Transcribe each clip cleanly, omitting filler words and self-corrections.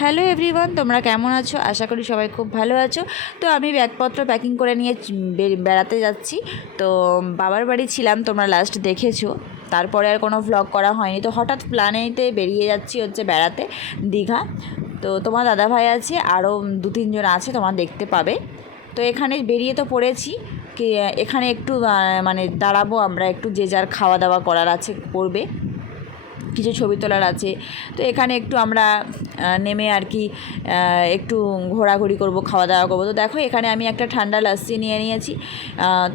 Hello everyone, তোমরা কেমন আছো? আশা করি সবাই খুব ভালো আছো। তো আমি ব্যাগপত্র প্যাকিং করে নিয়ে বেড়াতে যাচ্ছি। তো বাবার বাড়ি ছিলাম, তোমরা লাস্ট দেখেছো। তারপরে আর কোনো ভ্লগ করা হয়নি। তো হঠাৎ প্ল্যানেতে বেরিয়ে যাচ্ছি হচ্ছে বেড়াতে, দীঘা। তো তোমার দাদাভাই আছে, আরও 2-3 জন আছে, তোমরা দেখতে পাবে। তো এখানে বেরিয়ে তো পড়েছি কি, এখানে একটু মানে দাঁড়াবো আমরা, একটু যে যার খাওয়া দাওয়া করার আছে করবে, কিছু ছবি তোলার আছে। তো এখানে একটু আমরা নেমে আর কি একটু ঘোরাঘুরি করব, খাওয়া দাওয়া করবো। তো দেখো এখানে আমি একটা ঠান্ডা লাস্সি নিয়ে নিয়েছি।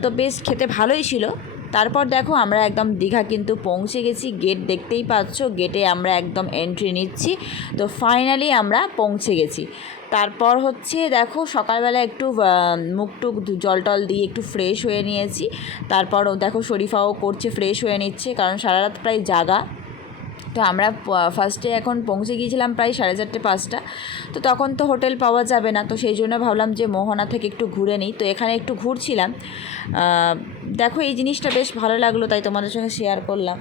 তো বেশ খেতে ভালোই ছিল। তারপর দেখো আমরা একদম দীঘা কিন্তু পৌঁছে গেছি। গেট দেখতেই পাচ্ছ, গেটে আমরা একদম এন্ট্রি নিচ্ছি। তো ফাইনালি আমরা পৌঁছে গেছি। তারপর হচ্ছে দেখো সকালবেলা একটু মুখ টুক জল টল দিয়ে একটু ফ্রেশ হয়ে নিয়েছি। তারপর দেখো শরীফাও করছে, ফ্রেশ হয়ে নিচ্ছে, কারণ সারা রাত প্রায় জাগা। তো আমরা ফার্স্টে এখন পৌঁছে গিয়েছিলাম প্রায় 4:30-5টা। তো তখন তো হোটেল পাওয়া যাবে না, তো সেই জন্য ভাবলাম যে মোহনা থেকে একটু ঘুরে নিই। তো এখানে একটু ঘুরছিলাম। দেখো এই জিনিসটা বেশ ভালো লাগলো, তাই তোমাদের সঙ্গে শেয়ার করলাম।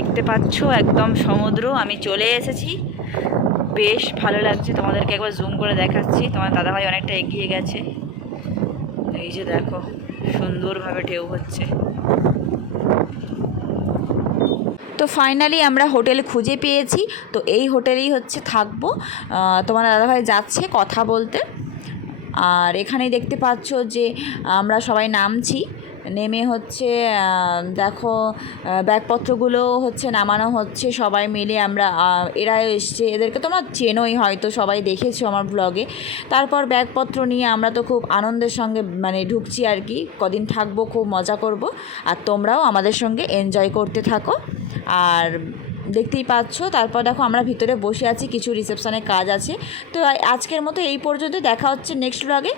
দেখতে পাচ্ছ একদম সমুদ্র, আমি চলে এসেছি। বেশ ভালো লাগছে, তোমাদেরকে একবার জুম করে দেখাচ্ছি। তোমার দাদাভাই অনেকটা এগিয়ে গেছে। এই যে দেখো সুন্দরভাবে ঢেউ হচ্ছে। তো ফাইনালি আমরা হোটেল খুঁজে পেয়েছি। তো এই হোটেলেই হচ্ছে থাকবো। তোমার দাদাভাই যাচ্ছে কথা বলতে। আর এখানেই দেখতে পাচ্ছ যে আমরা সবাই নামছি। নেমে হচ্ছে দেখো ব্যাগপত্রগুলো হচ্ছে নামানো হচ্ছে সবাই মিলে। আমরা এরা এসছে, এদেরকে তোমরা চেনোই হয়তো, সবাই দেখেছো আমার ব্লগে। তারপর ব্যাগপত্র নিয়ে আমরা তো খুব আনন্দের সঙ্গে মানে ঢুকছি আর কি। কদিন থাকবো, খুব মজা করব। আর তোমরাও আমাদের সঙ্গে এনজয় করতে থাকো। আর দেখতেই পাচ্ছ, তারপর দেখো আমরা ভিতরে বসে আছি, কিছু রিসেপশনের কাজ আছে। তো আজকের মতো এই পর্যন্ত, দেখা হচ্ছে নেক্সট ব্লগে।